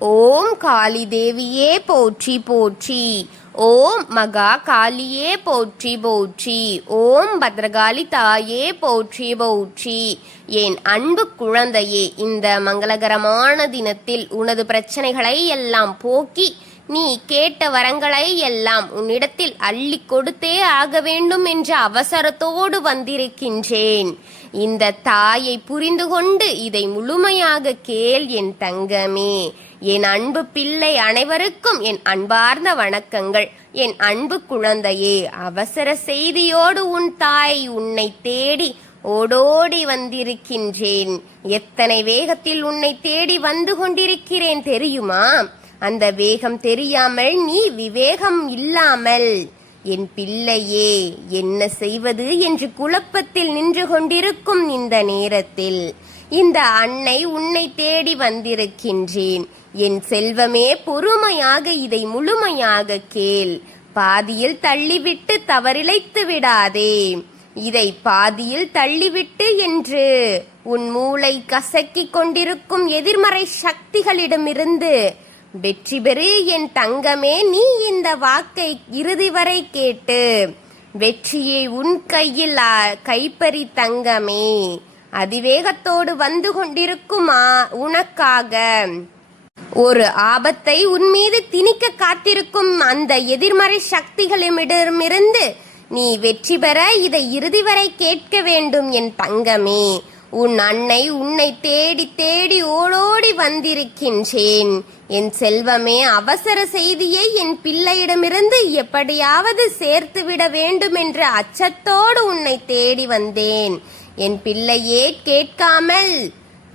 ஓம் காளி தேவியே போற்றி போற்றி. ஓம் மகா காளியே போற்றி போற்றி. ஓம் பத்ரகாளி தாயே போற்றி போற்றி. என் அன்பு குழந்தையே, இந்த மங்களகரமான தினத்தில் உனது பிரச்சனைகளை எல்லாம் போக்கி நீ கேட்ட வரங்களை எல்லாம் உன்னிடத்தில் அள்ளி கொடுத்தே ஆக வேண்டும் என்ற அவசரத்தோடு வந்திருக்கின்றேன். இந்த தாயை புரிந்து கொண்டு இதை முழுமையாக கேள் என் தங்கமே. என் அன்பு பிள்ளை அனைவருக்கும் என் அன்பார்ந்த வணக்கங்கள். என் அன்பு குழந்தையே, அவசர செய்தியோடு உன் தாய் உன்னை தேடி ஓடோடி வந்திருக்கின்றேன். எத்தனை வேகத்தில் உன்னை தேடி வந்து கொண்டிருக்கிறேன் தெரியுமா? அந்த வேகம் தெரியாமல் நீ விவேகம் இல்லாமல் என் பிள்ளையே என்ன செய்வது என்று குழப்பத்தில் நின்று கொண்டிருக்கும் இந்த நேரத்தில் இந்த அன்னை உன்னை தேடி வந்திருக்கின்றேன். என் செல்வமே, பொறுமையாக இதை முழுமையாக கேள். பாதியில் தள்ளிவிட்டு தவறிழைத்து விடாதே. இதை பாதியில் தள்ளிவிட்டு என்று உன் மூளை கசக்கிக் கொண்டிருக்கும் எதிர்மறை சக்திகளிடமிருந்து வெற்றி பெறு என் தங்கமே. நீ இந்த வாக்கை இறுதி வரை கேட்டு வெற்றியை உன் கையில் கைப்பறி தங்கமே. அதிவேகத்தோடு வந்து கொண்டிருக்கும் உனக்காக ஒரு ஆபத்தை உன் மீது திணிக்க காத்திருக்கும் அந்த எதிர்மறை சக்திகளிடமிருந்து நீ வெற்றி பெற இதை இறுதி வரை கேட்க வேண்டும் என் தங்கமே. உன் அன்னை உன்னை தேடி தேடி ஓடோடி வந்திருக்கின்றேன். என் செல்வமே, அவசர செய்தியை என் பிள்ளையிடமிருந்து எப்படியாவது சேர்த்துவிட வேண்டும் என்ற அச்சத்தோடு உன்னை தேடி வந்தேன். என் பிள்ளையே, கேட்காமல்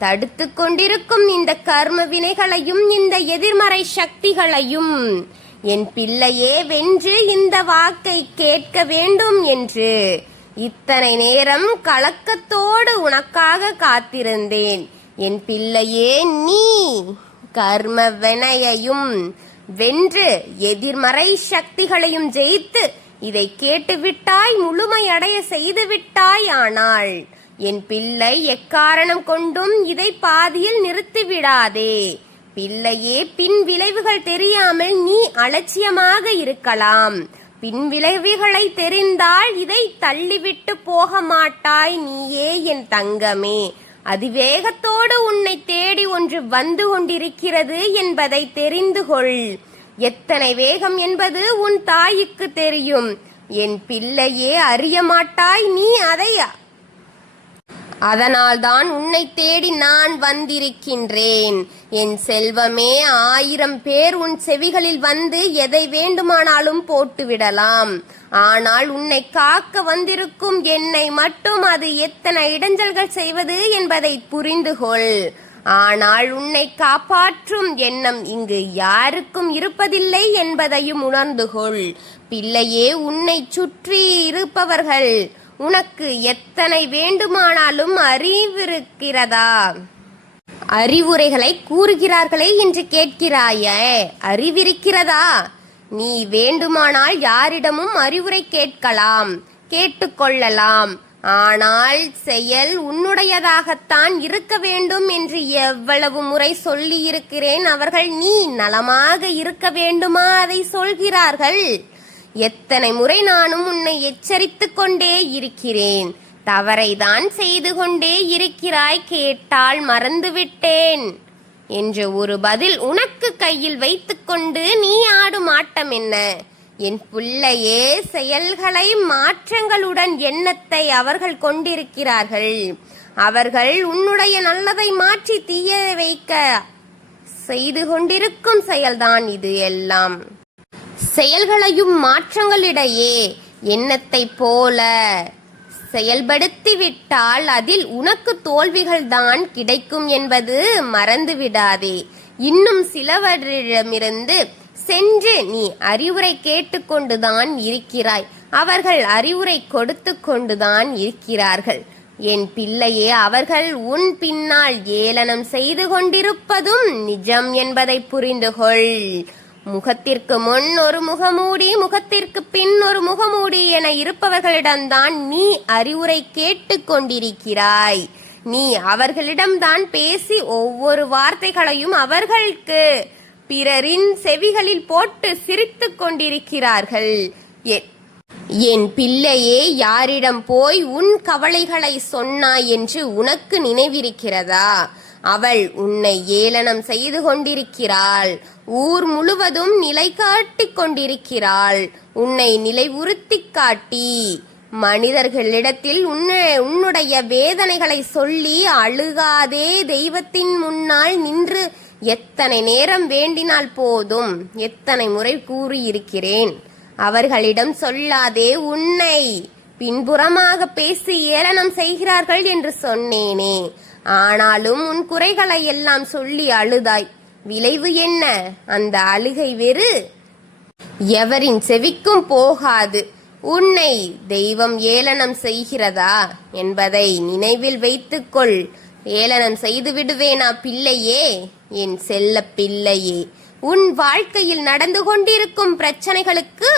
தடுத்து கொண்டிருக்கும் இந்த கர்ம வினைகளையும் இந்த எதிர்மறை சக்திகளையும் என் பிள்ளையே வென்று இந்த வாக்கை கேட்க வேண்டும் என்று இத்தனை நேரம் கலக்கத்தோடு உனக்காக காத்திருந்தேன். என் பிள்ளையே, நீ கர்ம வினையையும் வென்று எதிர்மறை சக்திகளையும் ஜெயித்து இதை கேட்டுவிட்டாய், முழுமையடைய செய்து விட்டாய். ஆனால் என் பிள்ளை, எக்காரணம் கொண்டும் இதை பாதியில் நிறுத்திவிடாதே. பிள்ளையே, பின் விளைவுகள் தெரியாமல் நீ அலட்சியமாக இருக்கலாம். பின் விளைவுகளை தெரிந்தால் இதை தள்ளிவிட்டு போக மாட்டாய் நீயே என் தங்கமே. அதிவேகத்தோடு உன்னை தேடி ஒன்று வந்து கொண்டிருக்கிறது என்பதை தெரிந்து கொள். எத்தனை வேகம் என்பது உன் தாய்க்கு தெரியும். என் பிள்ளையே, அறிய மாட்டாய் நீ அதை. அதனால்தான் உன்னை தேடி நான் வந்திருக்கின்றேன். என் செல்வமே, 1000 பேர் உன் செவிகளில் வந்து எதை வேண்டுமானாலும் போட்டுவிடலாம். ஆனால் உன்னை காக்க வந்திருக்கும் என்னை மட்டும் அது எத்தனை இடைஞ்சல்கள் செய்வது என்பதை புரிந்து கொள். ஆனால் உன்னை காப்பாற்றும் எண்ணம் இங்கு யாருக்கும் இருப்பதில்லை என்பதையும் உணர்ந்து கொள். பிள்ளையே, உன்னை சுற்றி இருப்பவர்கள் உனக்கு எத்தனை வேண்டுமானாலும் அறிவிருக்கிறதா? அறிவுரைகளை கூறுகிறார்களே என்று கேட்கிறாயே, அறிவிருக்கிறதா? நீ வேண்டுமானால் யாரிடமும் அறிவுரை கேட்கலாம், கேட்டுக்கொள்ளலாம். ஆனால் செயல் உன்னுடையதாகத்தான் இருக்க வேண்டும் என்று எவ்வளவு முறை சொல்லி இருக்கிறேன். அவர்கள் நீ நலமாக இருக்க வேண்டுமா அதை சொல்கிறார்கள். எத்தனை முறை நானும் உன்னை எச்சரித்துக் கொண்டே இருக்கிறேன். தவறைதான் செய்து கொண்டே இருக்கிறாய். கேட்டால் மறந்துவிட்டேன் என்ற ஒரு பதில் உனக்கு கையில் வைத்துக்கொண்டு நீ ஆடும் ஆட்டம் என்ன? என் பிள்ளையே, செயல்களை மாற்றங்களுடன் எண்ணத்தை அவர்கள் கொண்டிருக்கிறார்கள். அவர்கள் உன்னுடைய நல்லதை மாற்றி தீய வைக்க செய்து கொண்டிருக்கும் செயல்தான் இது எல்லாம். செயல்களையும் மாற்றங்களிடையே எண்ணத்தை போல செயல்படுத்திவிட்டால் அதில் உனக்கு தோல்விகள் தான் கிடைக்கும் என்பது மறந்துவிடாதே. இன்னும் சிலவரிடமிருந்து சென்று நீ அறிவுரை கேட்டுக்கொண்டுதான் இருக்கிறாய். அவர்கள் அறிவுரை கொடுத்து கொண்டுதான் இருக்கிறார்கள். என் பிள்ளையே, அவர்கள் உன் பின்னால் ஏளனம் செய்து கொண்டிருப்பதும் நிஜம் என்பதை புரிந்து கொள். முகத்திற்கு முன் ஒரு முகமூடி, முகத்திற்கு பின் ஒரு முகமூடி என இருப்பவர்களிடம்தான் நீ அறிவுரை கேட்டு கொண்டிருக்கிறாய். நீ அவர்களிடம்தான் பேசி ஒவ்வொரு வார்த்தைகளையும் அவர்களுக்கு பிறரின் செவிகளில் போட்டு சிரித்துக் கொண்டிருக்கிறார்கள். என் பிள்ளையே, யாரிடம் போய் உன் கவலைகளை சொன்னாய் என்று உனக்கு நினைவிருக்கிறதா? அவள் உன்னை ஏளனம் செய்து கொண்டிருக்கிறாள். ஊர் முழுவதும் நிலை காட்டிக் கொண்டிருக்கிறாள். உன்னை நிலைவுறுத்தி காட்டி மனிதர்களிடத்தில் உன்னுடைய வேதனைகளை சொல்லி அழுகாதே, தெய்வத்தின் முன்னால் நின்று எத்தனை நேரம் வேண்டினால் போதும், எத்தனை முறை கூறியிருக்கிறேன். அவர்களிடம் சொல்லாதே, உன்னை பின்புறமாக பேசி ஏளனம் செய்கிறார்கள் என்று சொன்னேனே. ஆனாலும் உன் குறைகளை எல்லாம் சொல்லி அழுதாய். விளைவு என்ன? அந்த அழுகை வெறு எவரின் செவிக்கும் போகாது. உன்னை தெய்வம் ஏளனம் செய்கிறதா என்பதை நினைவில் வைத்துக்கொள். ஏளனம் செய்து விடுவேனா பிள்ளையே, என் செல்ல பிள்ளையே? உன் வாழ்க்கையில் நடந்து கொண்டிருக்கும் பிரச்சனைகளுக்கு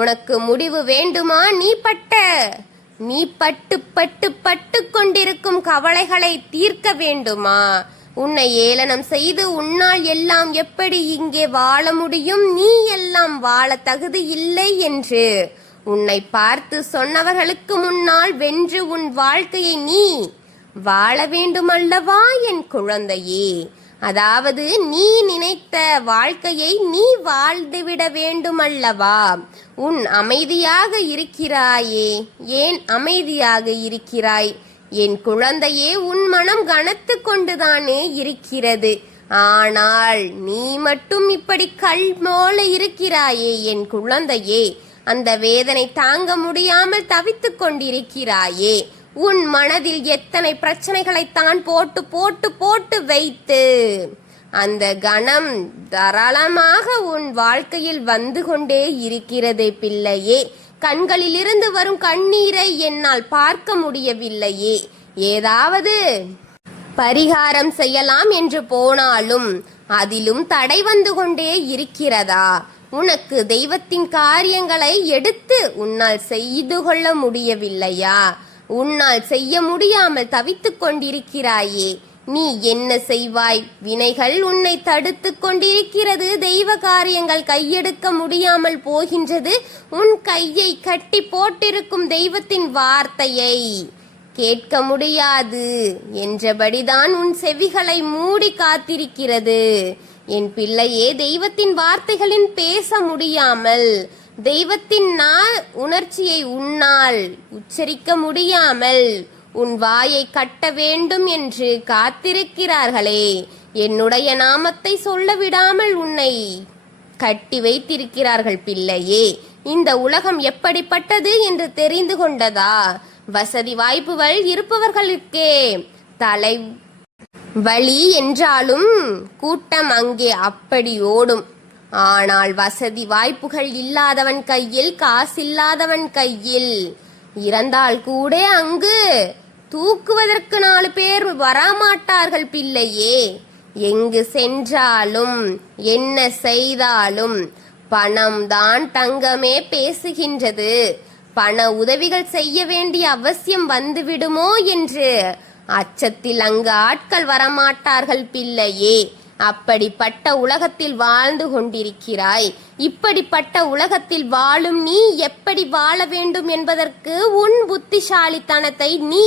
உனக்கு முடிவு வேண்டுமா? நீ பட்டு பட்டு பட்டு கொண்டிருக்கும் கவலைகளை தீர்க்க வேண்டுமா? உன்னை ஏளனம் செய்து உன்னால் எல்லாம் எப்படி இங்கே வாழ முடியும், நீ எல்லாம் வாழ தகுதி இல்லை என்று உன்னை பார்த்து சொன்னவர்களுக்கு முன்னால் வென்று உன் வாழ்க்கையை நீ வாழ வேண்டுமல்லவா என் குழந்தையே? அதாவது நீ நினைத்த வாழ்க்கையை நீ வாழ்ந்துவிட வேண்டுமல்லவா? உன் அமைதியாக இருக்கிறாயே, ஏன் அமைதியாக இருக்கிறாய் என் குழந்தையே? உன் மனம் கனத்து கொண்டுதானே இருக்கிறது. ஆனால் நீ மட்டும் இப்படி கல் போல இருக்கிறாயே என் குழந்தையே. அந்த வேதனை தாங்க முடியாமல் தவித்துக் கொண்டிருக்கிறாயே. உன் மனதில் எத்தனை பிரச்சனைகளைத்தான் போட்டு போட்டு போட்டு வைத்து அந்த கணம் தாராளமாக உன் வாழ்க்கையில் வந்து கொண்டே இருக்கிறதே பிள்ளையே. கண்களிலிருந்து வரும் கண்ணீரை என்னால் பார்க்க முடியவில்லையே. ஏதாவது பரிகாரம் செய்யலாம் என்று போனாலும் அதிலும் தடை வந்து கொண்டே இருக்கிறதா? உனக்கு தெய்வத்தின் காரியங்களை எடுத்து உன்னால் செய்து கொள்ள முடியவில்லையா? உன்னால் செய்ய முடியாமல் தவித்துக் கொண்டிருக்கிறாயே. நீ என்ன செய்வாய்? வினைகள் உன்னை தடுத்து கொண்டிருக்கிறது. தெய்வ காரியங்கள் கையெடுக்க முடியாமல் போகின்றது. உன் கையை கட்டி போட்டிருக்கும் தெய்வத்தின் வார்த்தையை கேட்க முடியாது என்றபடிதான் உன் செவிகளை மூடி காத்திருக்கிறது. என் பிள்ளையே, தெய்வத்தின் வார்த்தைகளின் பேச முடியாமல், தெய்வத்தின் உணர்ச்சியை உன்னால் உச்சரிக்க முடியாமல் உன் வாயை கட்ட வேண்டும் என்று காத்திருக்கிறார்களே. என்னுடைய நாமத்தை சொல்ல விடாமல் உன்னை கட்டி வைத்திருக்கிறார்கள் பிள்ளையே. இந்த உலகம் எப்படிப்பட்டது என்று தெரிந்து கொண்டதா? வசதி வாய்ப்புகள் இருப்பவர்களுக்கே தலை வழி என்றாலும் கூட்டம் அங்கே அப்படி ஓடும். ஆனால் வசதி வாய்ப்புகள் இல்லாதவன் கையில், காசில்லாதவன் கையில் இறந்தால் கூட அங்கு தூக்குவதற்கு 4 பேர் வரமாட்டார்கள் பிள்ளையே. எங்கு சென்றாலும் என்ன செய்தாலும் பணம்தான் தங்கமே பேசுகின்றது. பண உதவிகள் செய்ய வேண்டிய அவசியம் வந்துவிடுமோ என்று அச்சத்தில் அங்கு ஆட்கள் வரமாட்டார்கள் பிள்ளையே. அப்படிப்பட்ட உலகத்தில் வாழ்ந்து கொண்டிருக்கிறாய். இப்படிப்பட்ட உலகத்தில் வாழும் நீ எப்படி வாழ வேண்டும் என்பதற்கு உன் புத்திசாலித்தனத்தை நீ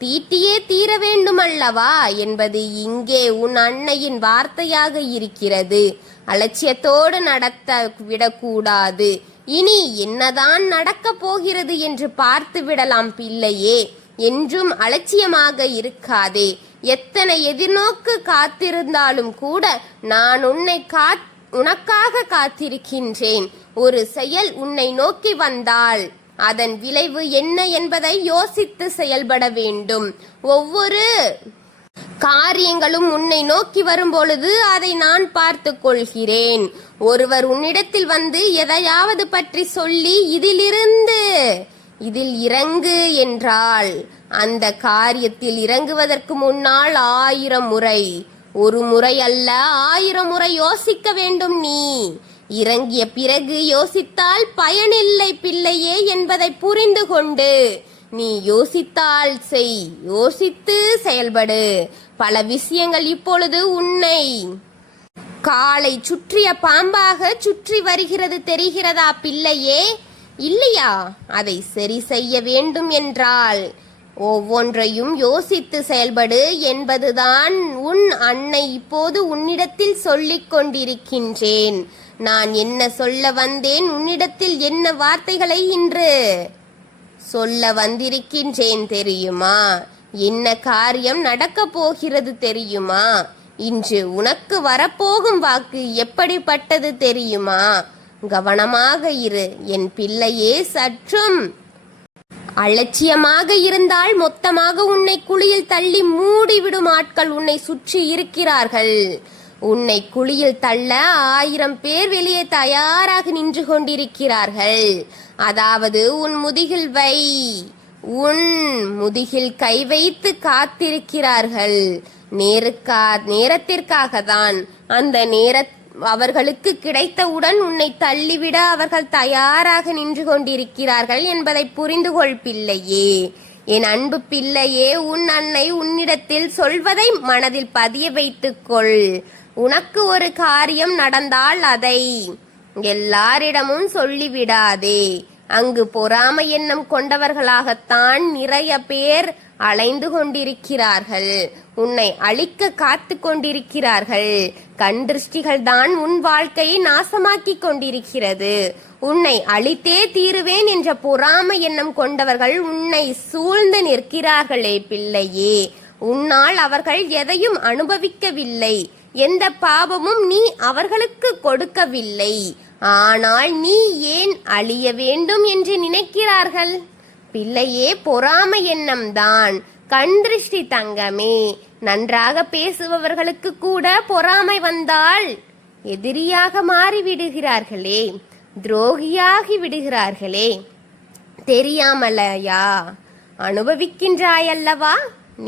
தீட்டியே தீர வேண்டுமல்லவா என்பது இங்கே உன் அன்னையின் வார்த்தையாக இருக்கிறது. அலட்சியத்தோடு நடத்த விடக்கூடாது. இனி என்னதான் நடக்கப் போகிறது என்று பார்த்து விடலாம் பிள்ளையே. என்றும் அலட்சியமாக இருக்காதே. எத்தனை எதிர்நோக்கு காத்திருந்தாலும் கூட நான் உனக்காக காத்திருக்கின்றேன். ஒரு செயல் உன்னை நோக்கி வந்தால் அதன் விளைவு என்ன என்பதை யோசித்து செயல்பட வேண்டும். ஒவ்வொரு காரியங்களும் உன்னை நோக்கி வரும் பொழுது அதை நான் பார்த்து கொள்கிறேன். ஒருவர் உன்னிடத்தில் வந்து எதையாவது பற்றி சொல்லி இதில் இறங்கு என்றால் அந்த காரியத்தில் இறங்குவதற்கு முன்னால் 1000 முறை, ஒரு முறை அல்ல 1000 முறை யோசிக்க வேண்டும். நீ இறங்கிய பிறகு யோசித்தால் பயனில்லை பிள்ளையே என்பதை புரிந்து கொண்டு நீ யோசித்தால் செய், யோசித்து செயல்படு. பல விஷயங்கள் இப்பொழுது உன்னை காலை சுற்றிய பாம்பாக சுற்றி வருகிறது தெரிகிறதா பிள்ளையே? இல்லையா? அதை சரி செய்ய வேண்டும் என்றால் ஒவ்வொன்றையும் யோசித்து செயல்படு என்பதுதான் உன் அன்னை இப்போது உன்னிடத்தில் சொல்லிக் கொண்டிருக்கின்றேன். நான் என்ன சொல்ல வந்தேன், உன்னிடத்தில் என்ன வார்த்தைகளை இன்று சொல்ல வந்திருக்கின்றேன் தெரியுமா? என்ன காரியம் நடக்க போகிறது தெரியுமா? இன்று உனக்கு வரப்போகும் வாக்கு எப்படிப்பட்டது தெரியுமா? கவனமாக இரு என் பிள்ளையே. சற்றும் அலட்சியமாக இருந்தால் மொத்தமாக உன்னை குழியில் தள்ளி மூடிவிடும் ஆட்கள் உன்னை சுற்றி இருக்கிறார்கள். உன்னை குழியில் தள்ள 1000 பேர் வெளியே தயாராக நின்று கொண்டிருக்கிறார்கள். அதாவது உன் முதுகில் கை வைத்து காத்திருக்கிறார்கள். நேரத்திற்காக தான். அந்த அவர்களுக்கு கிடைத்தவுடன் உன்னை தள்ளிவிட அவர்கள் தயாராக நின்று கொண்டிருக்கிறார்கள் என்பதை புரிந்து கொள் பிள்ளையே. என் அன்பு பிள்ளையே, உன் அன்னை உன்னிடத்தில் சொல்வதை மனதில் பதிய வைத்துக்கொள். உனக்கு ஒரு காரியம் நடந்தால் அதை எல்லாரிடமும் சொல்லிவிடாதே. அங்கு பொறாமை எண்ணம் கொண்டவர்களாகத்தான் நிறைய பேர் அலைந்து கொண்டிருக்கிறார்கள். உன்னை அழிக்க காத்து கொண்டிருக்கிறார்கள். கண் திருஷ்டிகள் தான் உன் வாழ்க்கையை நாசமாக்கி கொண்டிருக்கிறது. உன்னை அழித்தே தீருவேன் என்ற பொறாமை எண்ணம் கொண்டவர்கள் உன்னை சூழ்ந்து நிற்கிறார்களே பிள்ளையே. உன்னால் அவர்கள் எதையும் அனுபவிக்கவில்லை, எந்த பாவமும் நீ அவர்களுக்கு கொடுக்கவில்லை. ஆனால் நீ ஏன் அழிய வேண்டும் என்று நினைக்கிறார்கள்? பிள்ளையே, பொறாமை எண்ணம் தான். கண் திருஷ்டி தங்கமே. நன்றாக பேசுபவர்களுக்கு கூட பொறாமை வந்தால் எதிரியாக மாறிவிடுகிறார்களே, துரோகியாகி விடுகிறார்களே. தெரியாமலையா? அனுபவிக்கின்றாயல்லவா?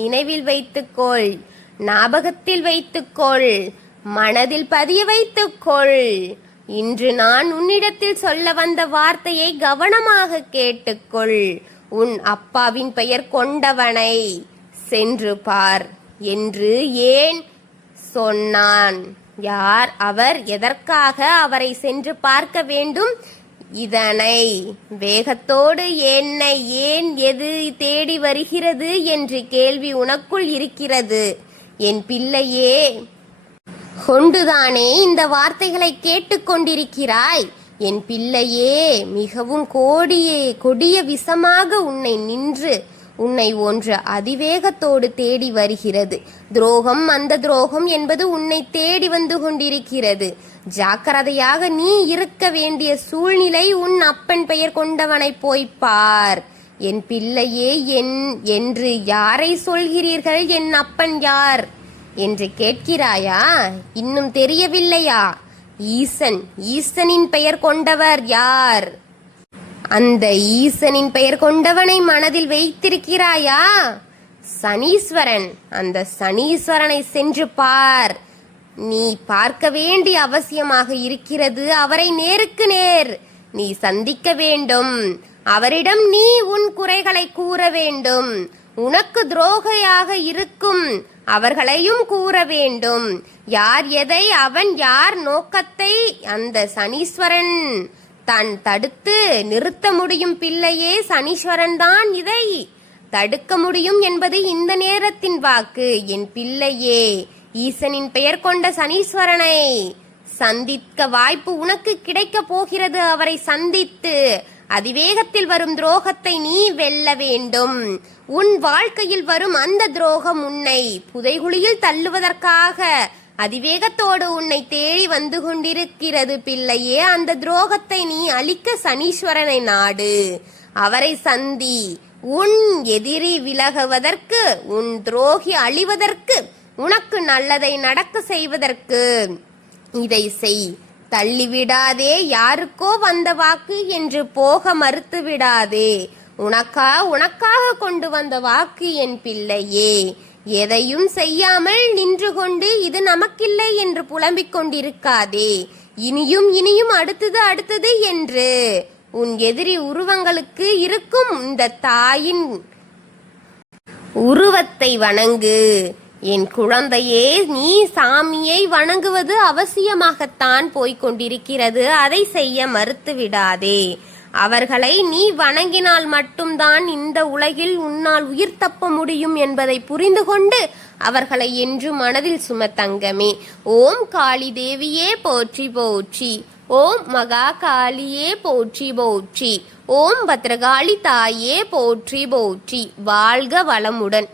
நினைவில் வைத்துக்கொள், ஞாபகத்தில் வைத்துக்கொள், மனதில் பதிய வைத்துக்கொள். இன்று நான் உன்னிடத்தில் சொல்ல வந்த வார்த்தையை கவனமாக கேட்டுக்கொள். உன் அப்பாவின் பெயர் கொண்டவனை சென்று பார் என்று ஏன் சொன்னான்? யார் அவர்? எதற்காக அவரை சென்று பார்க்க வேண்டும்? இதனை வேகத்தோடு என்னை ஏன் எது தேடி வருகிறது என்று கேள்வி உனக்குள் இருக்கிறது என் பிள்ளையே. கொண்டுதானே இந்த வார்த்தைகளை கேட்டுக்கொண்டிருக்கிறாய் என் பிள்ளையே. மிகவும் கொடிய விஷமாக உன்னை ஒன்று அதிவேகத்தோடு தேடி வருகிறது. துரோகம், அந்த துரோகம் என்பது உன்னை தேடி வந்து கொண்டிருக்கிறது. ஜாக்கிரதையாக நீ இருக்க வேண்டிய சூழ்நிலை. உன் அப்பன் பெயர் கொண்டவனை போய் பார் என் பிள்ளையே. என்று யாரை சொல்கிறீர்கள்? என் அப்பன் யார் என்று கேட்கிறாயா? இன்னும் தெரியவில்லையா? ஈசனின் பெயர் கொண்டவர் யார்? அந்த ஈசனின் பெயர் கொண்டவனை மனதில் வைத்திருக்கிறாயா? சனீஸ்வரன். அந்த சனீஸ்வரனை சென்று பார். நீ பார்க்க வேண்டிய அவசியமாக இருக்கிறது. அவரை நேருக்கு நேர் நீ சந்திக்க வேண்டும். அவரிடம் நீ உன் குறைகளை கூற வேண்டும். உனக்கு துரோகையாக இருக்கும் அவர்களையும் கூற வேண்டும். யார் எதை, அவன் யார் நோக்கத்தை அந்த சனீஸ்வரன் தான் தடுத்து நிறுத்த முடியும் பிள்ளையே. சனீஸ்வரன் தான் இதை தடுக்க முடியும் என்பது இந்த நேரத்தின் வாக்கு என் பிள்ளையே. ஈசனின் பெயர் கொண்ட சனீஸ்வரனை சந்திக்க வாய்ப்பு உனக்கு கிடைக்க போகிறது. அவரை சந்தித்து அதிவேகத்தில் வரும் துரோகத்தை நீ வெல்ல வேண்டும். உன் வாழ்க்கையில் வரும் அந்த துரோகம் உன்னை புதைகுழியில் தள்ளுவதற்காக அதிவேகத்தோடு உன்னை தேடி வந்து கொண்டிருக்கிறது பிள்ளையே. அந்த துரோகத்தை நீ அழிக்க சனீஸ்வரனை நாடு. அவரை சந்தி. உன் எதிரி விலகுவதற்கு, உன் துரோகி அழிவதற்கு, உனக்கு நல்லதை நடக்க செய்வதற்கு இதை செய். தள்ளிவிடாதே. யாருக்கோ வந்த வாக்கு என்று போக மறுத்து விடாதே. உனக்காக கொண்டு வந்த வாக்கு என் பிள்ளையே. எதையும் செய்யாமல் நின்று கொண்டு இது நமக்கில்லை என்று புலம்பிக் கொண்டிருக்காதே. இனியும் அடுத்தது என்று உன் எதிரி உருவங்களுக்கு இருக்கும் இந்த தாயின் உருவத்தை வணங்கு. என் குழந்தையே, நீ சாமியை வணங்குவது அவசியமாகத்தான் போய்கொண்டிருக்கிறது. அதை செய்ய மறுத்து விடாதே. அவர்களை நீ வணங்கினால் மட்டும்தான் இந்த உலகில் உன்னால் உயிர் தப்ப முடியும் என்பதை புரிந்து கொண்டு அவர்களை என்று மனதில் சுமத்தங்கமே. ஓம் காளி தேவியே போற்றி போற்றி. ஓம் மகா காளியே போற்றி போற்றி. ஓம் பத்ரகாளி தாயே போற்றி போற்றி. வாழ்க வளமுடன்.